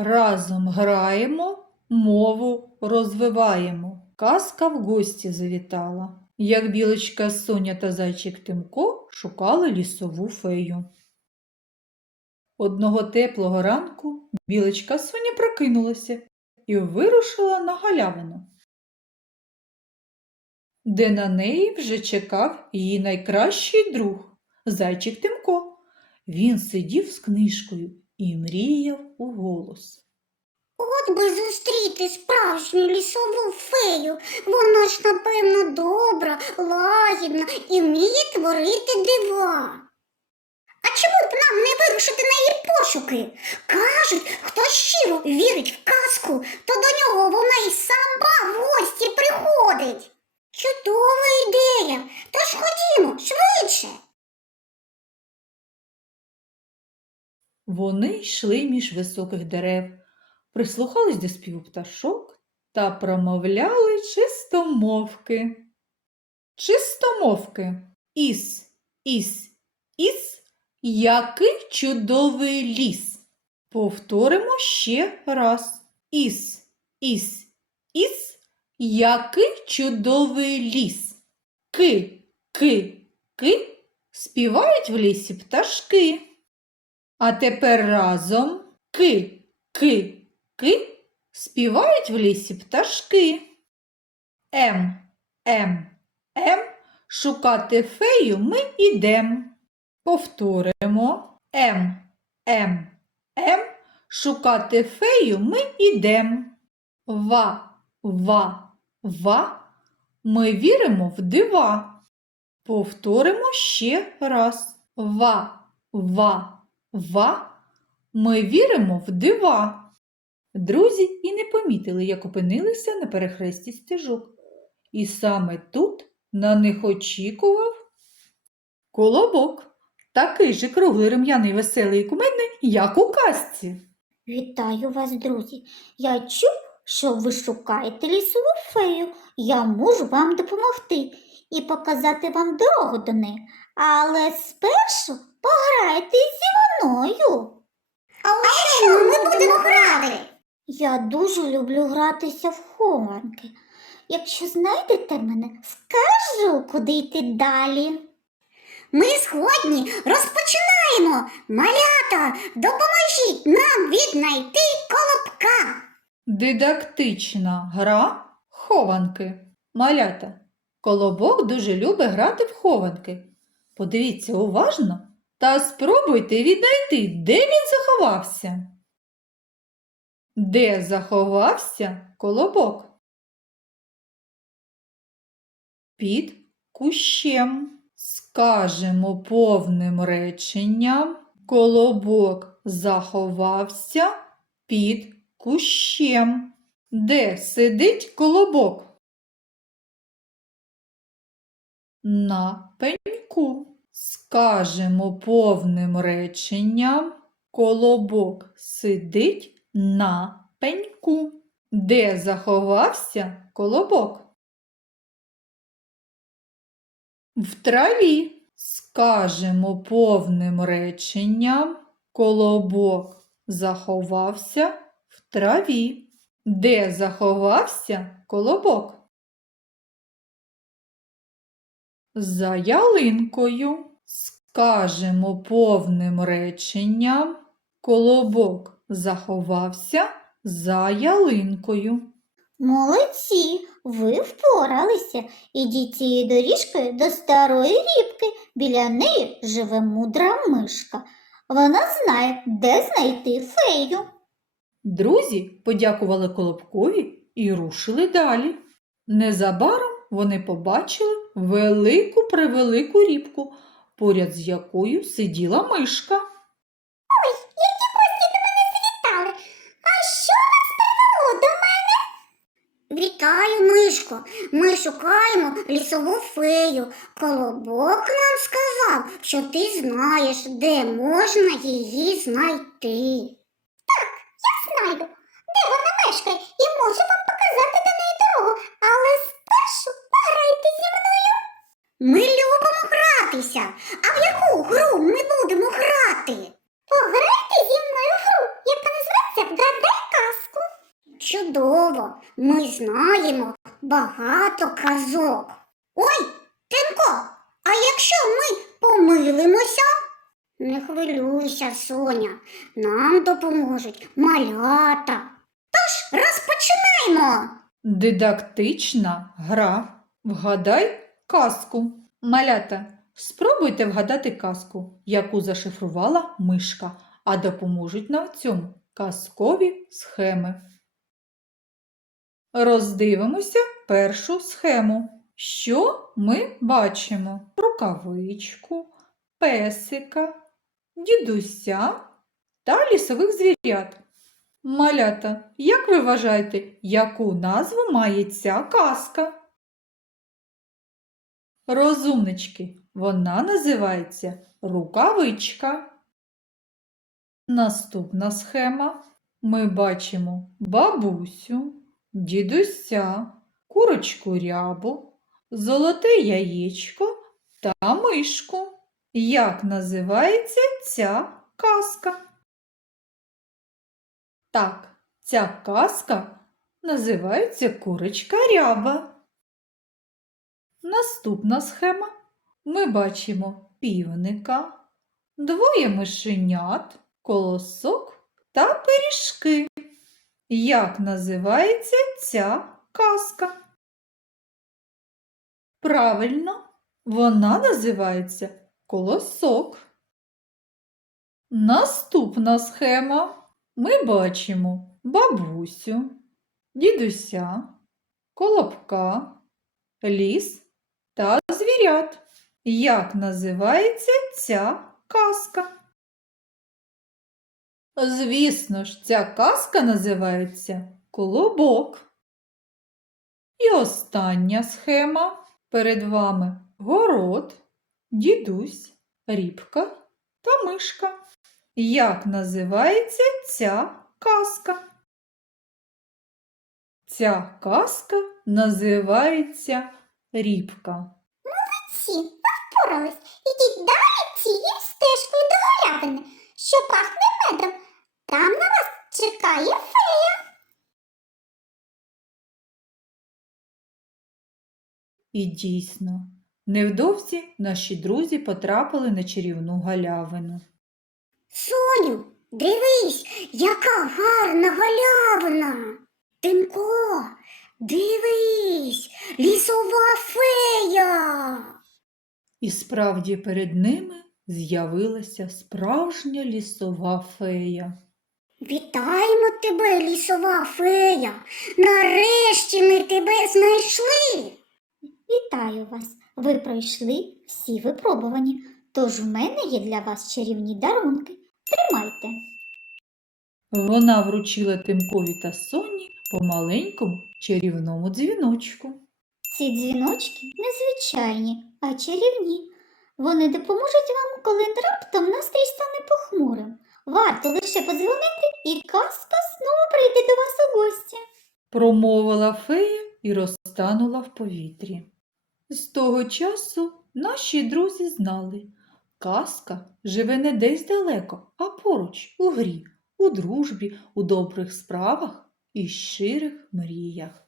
Разом граємо, мову розвиваємо. Казка в гості завітала. Як білочка Соня та зайчик Тимко шукали лісову фею. Одного теплого ранку білочка Соня прокинулася і вирушила на галявину, де на неї вже чекав її найкращий друг зайчик Тимко. Він сидів з книжкою і мріяв у голос. От би зустріти справжню лісову фею. Вона ж, напевно, добра, лагідна і вміє творити дива. А чому б нам не вирушити на її пошуки? Кажуть, хто щиро вірить в казку, то до нього вона й сама в гості приходить. Чудова ідея. Тож ходімо швидше. Вони йшли між високих дерев, прислухались до співу пташок та промовляли чистомовки. Чистомовки. Іс, іс, іс, який чудовий ліс. Повторимо ще раз. Іс, іс, іс, який чудовий ліс. Ки, ки, ки, співають в лісі пташки. А тепер разом ки, ки, ки співають в лісі пташки. Ем, ем, ем, шукати фею ми ідем. Повторимо ем, ем, ем, шукати фею ми ідем. Ва, ва, ва, ми віримо в дива. Повторимо ще раз. Ва, ва, Ва, ми віримо в дива. Друзі і не помітили, як опинилися на перехресті стежок. І саме тут на них очікував колобок, такий же круглий рем'яний веселий і кумедний, як у казці. Вітаю вас, друзі. Я чув, що ви шукаєте лісову фею. Я можу вам допомогти і показати вам дорогу до неї. Але спершу пограйте зі мною. А у що ми будемо грати? Я дуже люблю гратися в хованки. Якщо знайдете мене, скажу, куди йти далі. Ми згодні розпочинаємо. Малята, допоможіть нам віднайти колобка. Дидактична гра хованки. Малята. Колобок дуже любить грати в хованки. Подивіться уважно та спробуйте віднайти, де він заховався. Де заховався колобок? Під кущем. Скажемо повним реченням. Колобок заховався під кущем. Де сидить колобок? На пеньку. Скажемо повним реченням. Колобок сидить на пеньку. Де заховався колобок? В траві. Скажемо повним реченням. Колобок заховався в траві. Де заховався колобок? За ялинкою. Скажемо повним реченням. Колобок заховався за ялинкою. Молодці, ви впоралися. Ідіть цією доріжкою до старої рібки. Біля неї живе мудра мишка. Вона знає, де знайти фею. Друзі подякували Колобкові і рушили далі. Незабаром вони побачили велику превелику рібку, поряд з якою сиділа мишка. Ой, Які гості до мене завітали? А що вас привело до мене? Вітаю, мишко. Ми шукаємо лісову фею. Колобок нам сказав, що ти знаєш, де можна її знайти. Так, я знаю, де вона мешкає, і можу вам Ми любимо гратися. А в яку гру ми будемо грати? Пограйте зі мною гру, яка називається Вгадай чудово. Ми знаємо багато казок. Ой, Тимко, а якщо ми помилимося? Не хвилюйся, Соня, нам допоможуть малята. Тож розпочинаємо. Дидактична гра. Вгадай казку. Малята, спробуйте вгадати казку, яку зашифрувала мишка, а допоможуть нам в цьому казкові схеми. Роздивимося першу схему. Що ми бачимо? Рукавичку, песика, дідуся та лісових звірят. Малята, як ви вважаєте, яку назву має ця казка? Розумнички, вона називається рукавичка. Наступна схема. Ми бачимо бабусю, дідуся, курочку рябу, золоте яєчко та мишку. Як називається ця казка? Так, ця казка називається курочка ряба. Наступна схема. Ми бачимо півника, двоє мишенят, колосок та пиріжки. Як називається ця казка? Правильно, вона називається колосок. Наступна схема. Ми бачимо бабусю, дідуся, колобка, ліс та. Як називається ця казка? Звісно ж, ця казка називається Колобок. І остання схема. Перед вами город, дідусь, рібка та мишка. Як називається ця казка? Ця казка називається Рібка. Всі, ви впорались. Ідіть далі цією стежкою до галявини, що пахне медом. Там на вас чекає фея. І дійсно, невдовзі наші друзі потрапили на чарівну галявину. Соню, дивись, яка гарна галявина. Тимко, дивись, лісова фея. І справді перед ними з'явилася справжня лісова фея. Вітаємо тебе, лісова фея. Нарешті ми тебе знайшли. Вітаю вас. Ви пройшли всі випробування. Тож в мене є для вас чарівні дарунки. Тримайте. Вона вручила Тимкові та Соні по маленькому чарівному дзвіночку. Ці дзвіночки незвичайні, а чарівні. Вони допоможуть вам, коли раптом настрій стане похмурим. Варто лише подзвонити, і казка знову прийде до вас у гості. Промовила фея і розтанула в повітрі. З того часу наші друзі знали, казка живе не десь далеко, а поруч у грі, у дружбі, у добрих справах і щирих мріях.